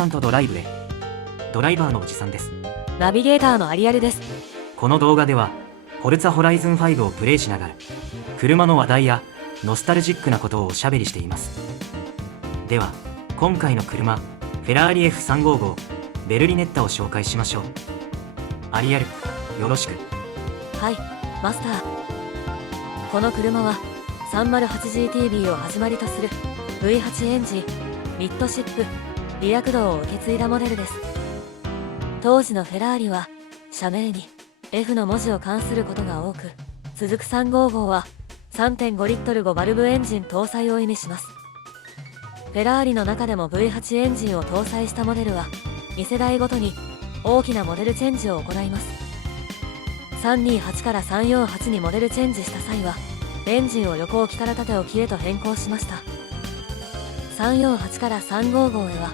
さんとドライブへ。ドライバーのおじさんです。ナビゲーターのアリアルです。この動画ではフォルツァホライズン5をプレイしながら車の話題やノスタルジックなことをおしゃべりしています。では今回の車、フェラーリ F355 ベルリネッタを紹介しましょう。アリアル、よろしく。はい、マスター。この車は 308GTB を始まりとする V8 エンジンミッドシップリア駆動を受け継いだモデルです。当時のフェラーリは社名に F の文字を冠することが多く、続く355は 3.5 リットル5バルブエンジン搭載を意味します。フェラーリの中でも V8 エンジンを搭載したモデルは2世代ごとに大きなモデルチェンジを行います。328から348にモデルチェンジした際はエンジンを横置きから縦置きへと変更しました。348から355へは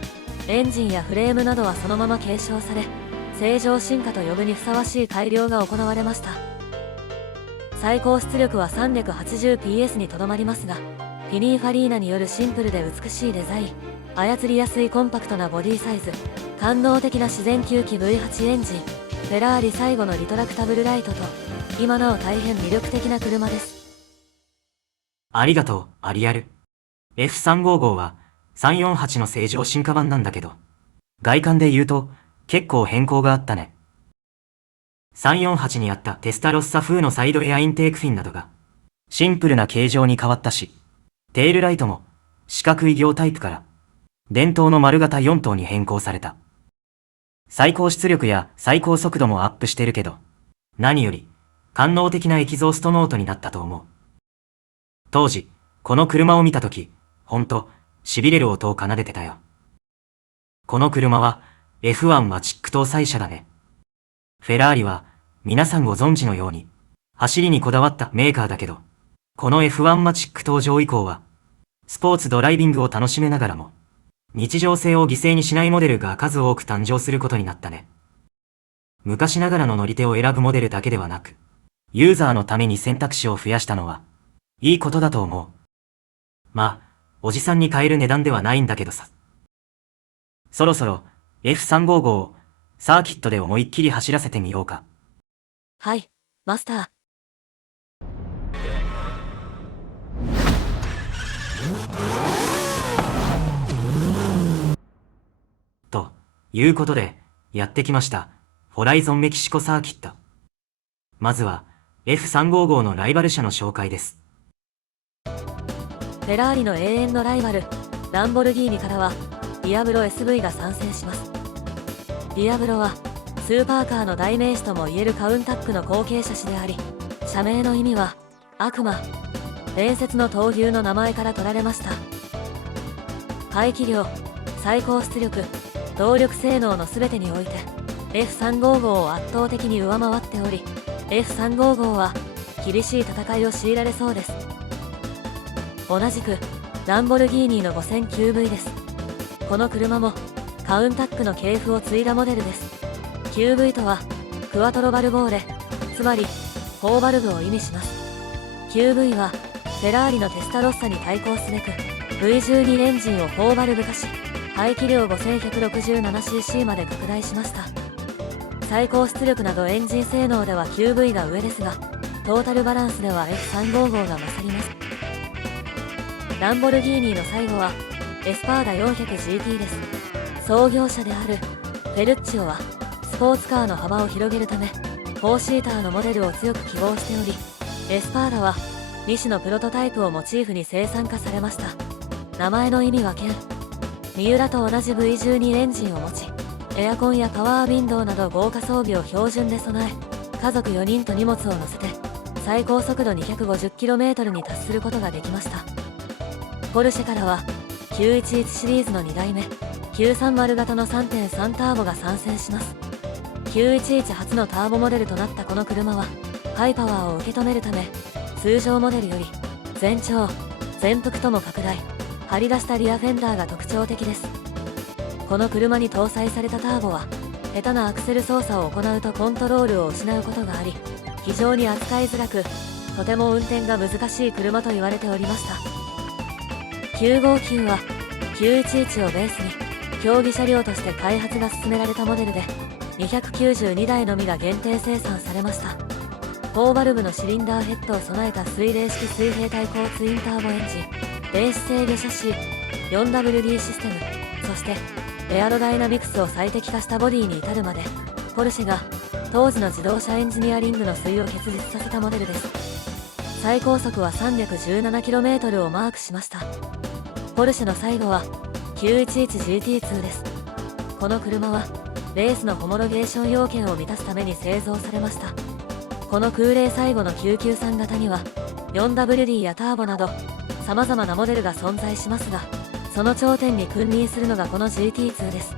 エンジンやフレームなどはそのまま継承され、正常進化と呼ぶにふさわしい改良が行われました。最高出力は 380PS にとどまりますが、ピニーファリーナによるシンプルで美しいデザイン、操りやすいコンパクトなボディサイズ、官能的な自然吸気 V8 エンジン、フェラーリ最後のリトラクタブルライトと、今なお大変魅力的な車です。ありがとう、アリアル。F355 は348の正常進化版なんだけど、外観で言うと結構変更があったね。348にあったテスタロッサ風のサイドエアインテークフィンなどがシンプルな形状に変わったし、テールライトも四角い形タイプから伝統の丸型4灯に変更された。最高出力や最高速度もアップしてるけど、何より官能的なエキゾーストノートになったと思う。当時この車を見たとき、ほんと痺れる音を奏でてたよ。この車は F1 マチック搭載車だね。フェラーリは皆さんご存知のように走りにこだわったメーカーだけど、この F1 マチック登場以降はスポーツドライビングを楽しめながらも日常性を犠牲にしないモデルが数多く誕生することになったね。昔ながらの乗り手を選ぶモデルだけではなく、ユーザーのために選択肢を増やしたのはいいことだと思う。まあおじさんに買える値段ではないんだけどさ。そろそろ F355 をサーキットで思いっきり走らせてみようか。はい、マスター。ということでやってきましたホライゾンメキシコサーキット。まずは F355 のライバル車の紹介です。フェラーリの永遠のライバルランボルギーニからはディアブロ SV が参戦します。ディアブロはスーパーカーの代名詞ともいえるカウンタックの後継者種であり、社名の意味は悪魔、伝説の闘牛の名前から取られました。排気量、最高出力、動力性能の全てにおいて F355 を圧倒的に上回っており、 F355 は厳しい戦いを強いられそうです。同じくランボルギーニの 5000QV です。この車もカウンタックの系譜を継いだモデルです。 QV とはクワトロバルボーレ、つまり4バルブを意味します。 QV はフェラーリのテスタロッサに対抗すべく V12 エンジンを4バルブ化し、排気量 5167cc まで拡大しました。最高出力などエンジン性能では QV が上ですが、トータルバランスでは F355 が勝ります。ランボルギーニの最後はエスパーダ 400GT です。創業者であるフェルッチオはスポーツカーの幅を広げるため4シーターのモデルを強く希望しており、エスパーダは2種のプロトタイプをモチーフに生産化されました。名前の意味は剣、三浦と同じ V12 エンジンを持ち、エアコンやパワーウィンドウなど豪華装備を標準で備え、家族4人と荷物を乗せて最高速度 250km に達することができました。ポルシェからは911シリーズの2代目930型の 3.3 ターボが参戦します。911初のターボモデルとなったこの車はハイパワーを受け止めるため、通常モデルより全長全幅とも拡大、張り出したリアフェンダーが特徴的です。この車に搭載されたターボは下手なアクセル操作を行うとコントロールを失うことがあり、非常に扱いづらくとても運転が難しい車と言われておりました。959は911をベースに競技車両として開発が進められたモデルで292台のみが限定生産されました。4バルブのシリンダーヘッドを備えた水冷式水平対向ツインターボエンジン、電子制御シャシー、4WD システム、そしてエアロダイナミクスを最適化したボディに至るまで、ポルシェが当時の自動車エンジニアリングの粋を結実させたモデルです。最高速は 317km をマークしました。ポルシェの最後は 911GT2 です。この車はレースのホモロゲーション要件を満たすために製造されました。この空冷最後の993型には 4WD やターボなど様々なモデルが存在しますが、その頂点に君臨するのがこの GT2 です。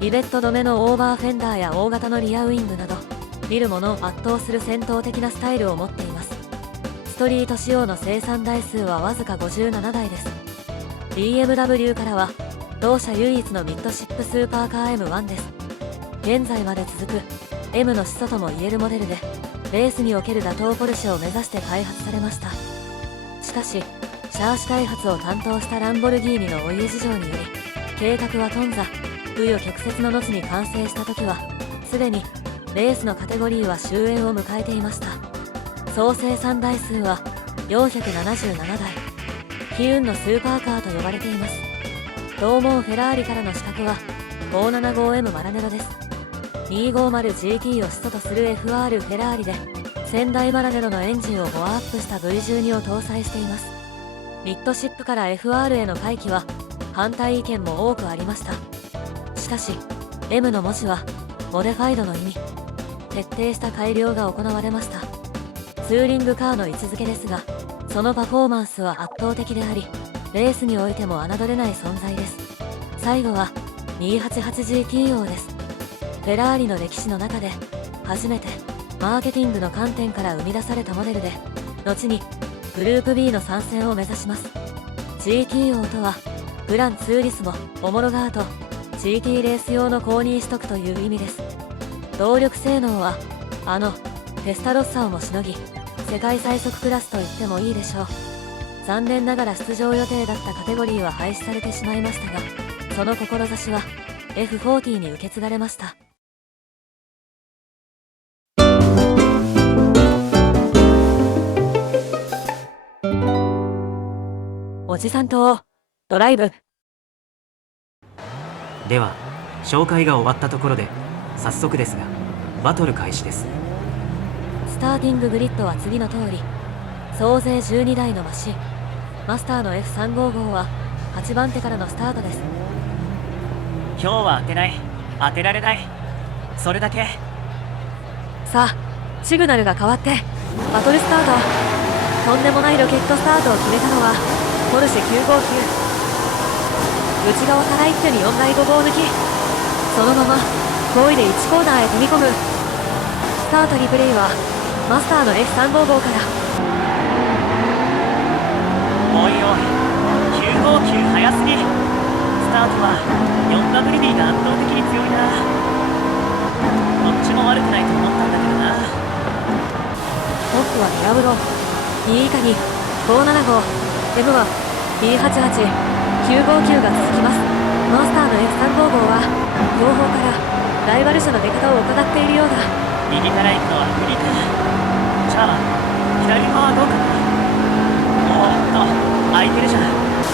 リベット止めのオーバーフェンダーや大型のリアウイングなど、見る者を圧倒する戦闘的なスタイルを持っています。ストリート仕様の生産台数はわずか57台です。 BMW からは同社唯一のミッドシップスーパーカー M1 です。現在まで続く M の始祖ともいえるモデルで、レースにおける打倒ポルシェを目指して開発されました。しかしシャーシ開発を担当したランボルギーニのお家事情により、計画は頓挫、紆余曲折の後に完成した時はすでにレースのカテゴリーは終焉を迎えていました。総生産台数は477台、悲運のスーパーカーと呼ばれています。同門フェラーリからの資格は 575M マラネロです。 250GT を始祖とする FR フェラーリで先代マラネロのエンジンを5アップした V12 を搭載しています。ミッドシップから FR への回帰は反対意見も多くありました。しかし M の文字はモデファイドの意味、徹底した改良が行われました。ツーリングカーの位置づけですが、そのパフォーマンスは圧倒的であり、レースにおいても侮れない存在です。最後は 288GT 王です。フェラーリの歴史の中で初めてマーケティングの観点から生み出されたモデルで、後にグループ B の参戦を目指します。 GT 王とはグランツーリスモ、オモロガート、GT レース用の公認取得という意味です。動力性能はテスタロッサをもしのぎ、世界最速クラスと言ってもいいでしょう。残念ながら出場予定だったカテゴリーは廃止されてしまいましたが、その志は F40 に受け継がれました。おじさんとドライブ。では紹介が終わったところで早速ですがバトル開始です。スターティンググリッドは次の通り、総勢12台のマシン、マスターの F355 は8番手からのスタートです。今日は当てない、当てられない、それだけ。さあシグナルが変わってバトルスタート。とんでもないロケットスタートを決めたのはポルシェ959。内側から一挙に4台ごぼう抜き、そのまま5位で1コーナーへ飛び込む。スタートリプレイはマスターの F355 から。おいおい、959速すぎ。スタートは 4WD が圧倒的に強いな。どっちも悪くないと思ったんだけどな。トップはディアブロ、2位以下に575、M は B88、959 が続きます。マスターの F355 は後方からライバル車の出方を伺っているようだ。右から行くのは無理か。じゃあ左側はどうかな。おっと空いてるじゃん。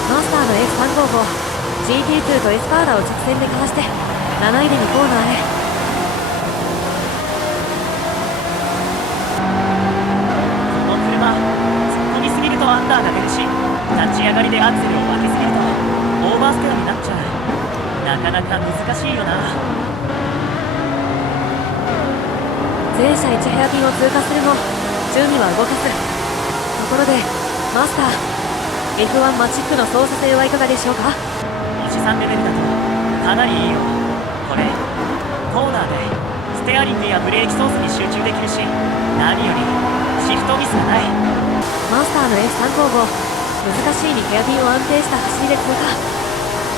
マスターの F355、GT2 とエスパーダを直線でかわして7位で2コーナーへ。この車突っ込みすぎるとアンダーが出るし、立ち上がりでアクセルを分けすぎるとオーバーステアになっちゃう。なかなか難しいよな。全車1ヘアピンを通過するも順位は動かず。ところでマスター、 F1 マチックの操作性はいかがでしょうか。おじさんレベルだとかなりいいよ。これコーナーでステアリングやブレーキ操作に集中できるし、何よりシフトミスがない。マスターの F355、難しいにヘアピンを安定した走りで通過。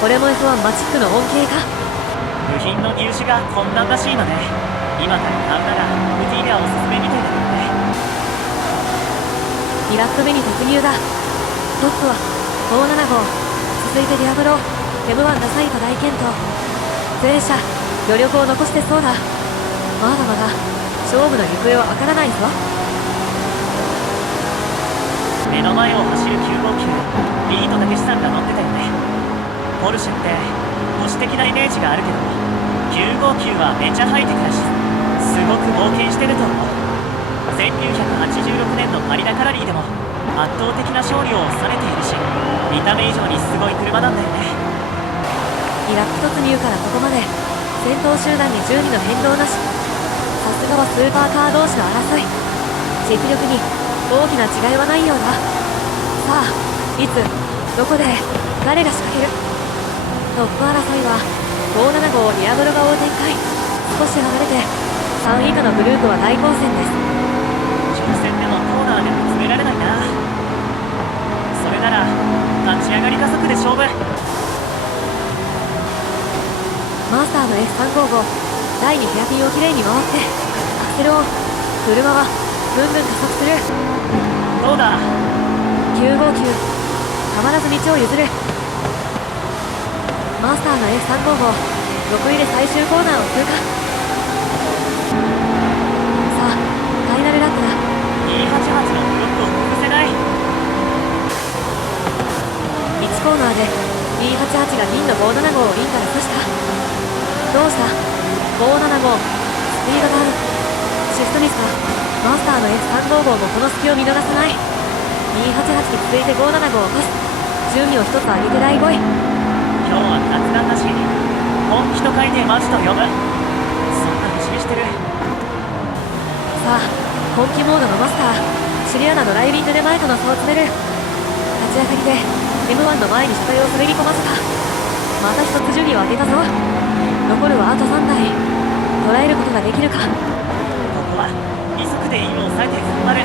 これも F1 マチックの恩恵か。部品の入手が困難らしいので、今から買うならウティーガおすすめみたいだけどね。2ラップ目に突入だ。トップは575、続いてディアブロ、M1 ダサインと大健闘。前者余力を残してそうだ。まだまだ勝負の行方はわからないぞ。目の前を走る959、ビートたけしさんが乗ってたよね。ポルシェって保守的なイメージがあるけど、959はめちゃハイテクだし、すごく冒険してると思う。1986年のパリダカラリーでも圧倒的な勝利を収めているし、見た目以上にすごい車なんだよね。イラック突入からここまで先頭集団に順位の変動なし。さすがはスーパーカー同士の争い。実力に大きな違いはないようだ。さあ、いつどこで誰が仕掛ける。トップ争いは575ディアブロが追う展開。少し離れて3位以下のグループは大混戦です。直線でもコーナーでも詰められないな。それなら立ち上がり加速で勝負。マスターの F355 第2ヘアピンをきれいに回ってアクセルオン。車はぐんぐん加速する。どうだ。959たまらず道を譲る。マスターの F355 6位で最終コーナーを通過。さあファイナルラップだ。288のブロックを崩せない。1コーナーで288が銀の575をインから刺した。どうした。575スピードがある。シフトミスだ。マスターの F355 もこの隙を見逃さない。288に続いて575をパス。順位を一つ上げて第5位。今日は雑談だし、本気と書いてマジと呼ぶ。そんな節見してる。さあ本気モードのマスター。シリアナドライビングで前との差を詰める。立ち上がりで M1 の前に車体を滑り込ませた。また一つ順位を上げたぞ。残るはあと3台。捉えることができるか。ここは2速でインを抑えて頑張る。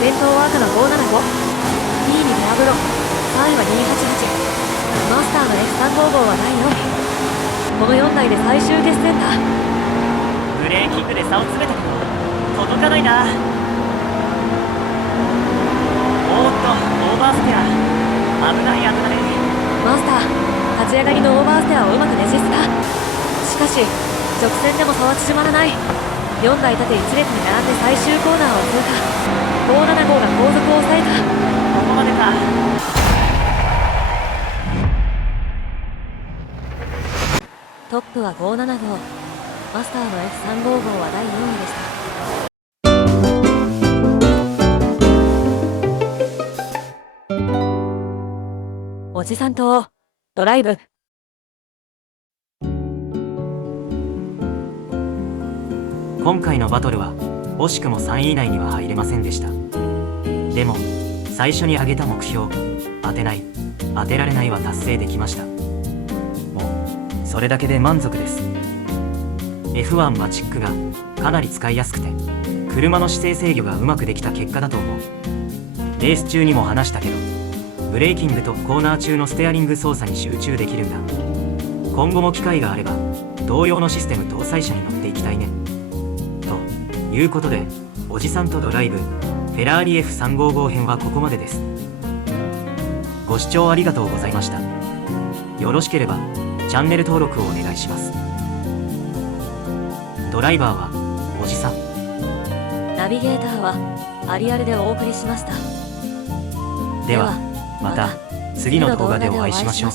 先頭は赤の575、2位にデアブロ、3位は288。マスターの F355 は第4位。この4台で最終決戦だ。ブレーキングで差を詰めたけど届かないな。おーっとオーバーステア、危ない危ない。マスター立ち上がりのオーバーステアをうまくねじ伏せた。しかし直線でも差は縮まらない。4台縦1列に並んで最終コーナーを通過。575が後続を抑えた。ここまでか。トップは575。マスターの F355 は第4位でした。おじさんとドライブ。今回のバトルは惜しくも3位以内には入れませんでした。でも最初に挙げた目標、当てない当てられないは達成できました。もうそれだけで満足です。 F1 マチックがかなり使いやすくて、車の姿勢制御がうまくできた結果だと思う。レース中にも話したけど、ブレーキングとコーナー中のステアリング操作に集中できるんだ。今後も機会があれば同様のシステム搭載車に乗っていきたいね。ということで、おじさんとドライブフェラーリ F355 編はここまでです。ご視聴ありがとうございました。よろしければチャンネル登録をお願いします。ドライバーはおじさん、ナビゲーターはアリアルでお送りしました。ではまた次の動画でお会いしましょう。